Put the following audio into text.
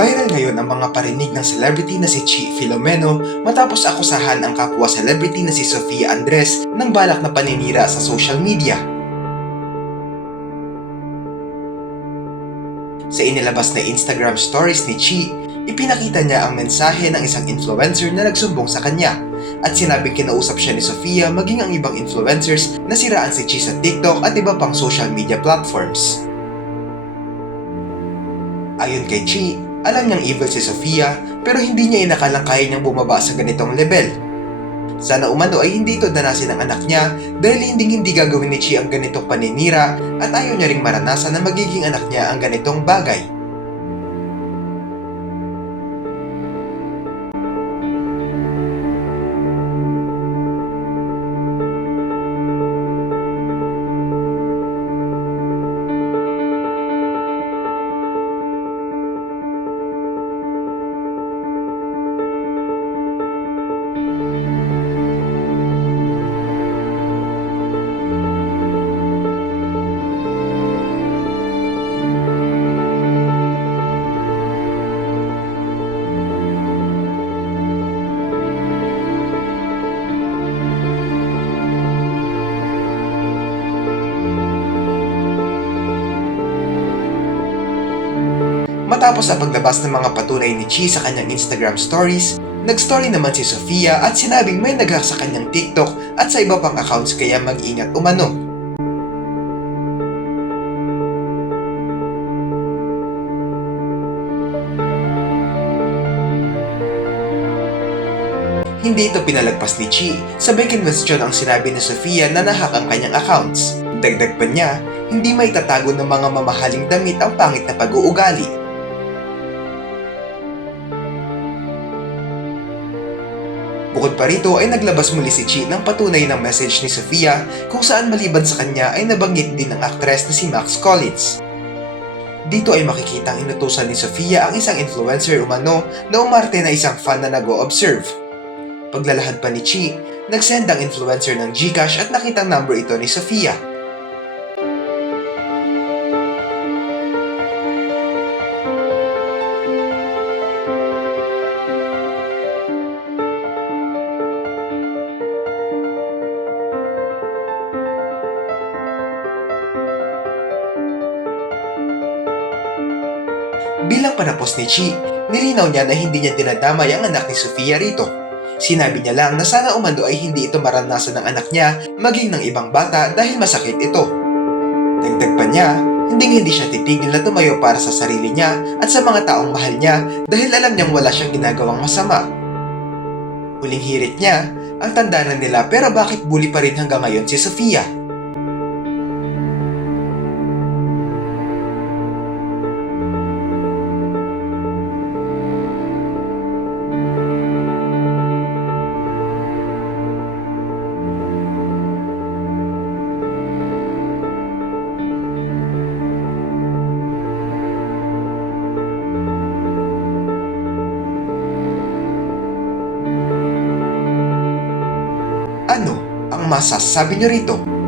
Viral ngayon ang mga parinig ng celebrity na si Chi Filomeno matapos akusahan ang kapwa celebrity na si Sofia Andres ng balak na paninira sa social media. Sa inilabas na Instagram stories ni Chi, ipinakita niya ang mensahe ng isang influencer na nagsumbong sa kanya at sinabing kinausap siya ni Sofia maging ang ibang influencers na siraan si Chi sa TikTok at iba pang social media platforms. Ayon kay Chi, alam niyang evil si Sofia pero hindi niya inakalang kaya niyang bumaba sa ganitong level. Sana umano ay hindi ito danasin ng anak niya dahil hindi gagawin ni Chi ang ganitong paninira at ayaw niya ring maranasan na magiging anak niya ang ganitong bagay. Matapos ang paglabas ng mga patunay ni Chi sa kanyang Instagram stories, nag-story naman si Sofia at sinabing may nag-hack sa kanyang TikTok at sa iba pang accounts kaya mag-ingat umano. Hindi ito pinalagpas ni Chi, sabay kinwestiyon ang sinabi ni Sofia na nahack ang kanyang accounts. Dagdag pa niya, hindi may tatago ng mga mamahaling damit ang pangit na pag-uugali. Bukod pa rito ay naglabas muli si Chi ng patunay ng message ni Sofia kung saan maliban sa kanya ay nabanggit din ng aktres na si Max Collins. Dito ay makikita ang inutusan ni Sofia ang isang influencer umano na umarte na isang fan na nag-o-observe. Paglalahad pa ni Chi, nagsend ang influencer ng GCash at nakitang number ito ni Sofia. Bilang panapos ni Chi, nilinaw niya na hindi niya dinadamay ang anak ni Sofia rito. Sinabi niya lang na sana umano ay hindi ito maranasan ng anak niya maging ng ibang bata dahil masakit ito. Dagdag pa niya, hindi siya titigil na tumayo para sa sarili niya at sa mga taong mahal niya dahil alam niyang wala siyang ginagawang masama. Huling hirit niya, ang tanda na nila pero bakit bully pa rin hanggang ngayon si Sofia? Ano ang masasabi niyo rito?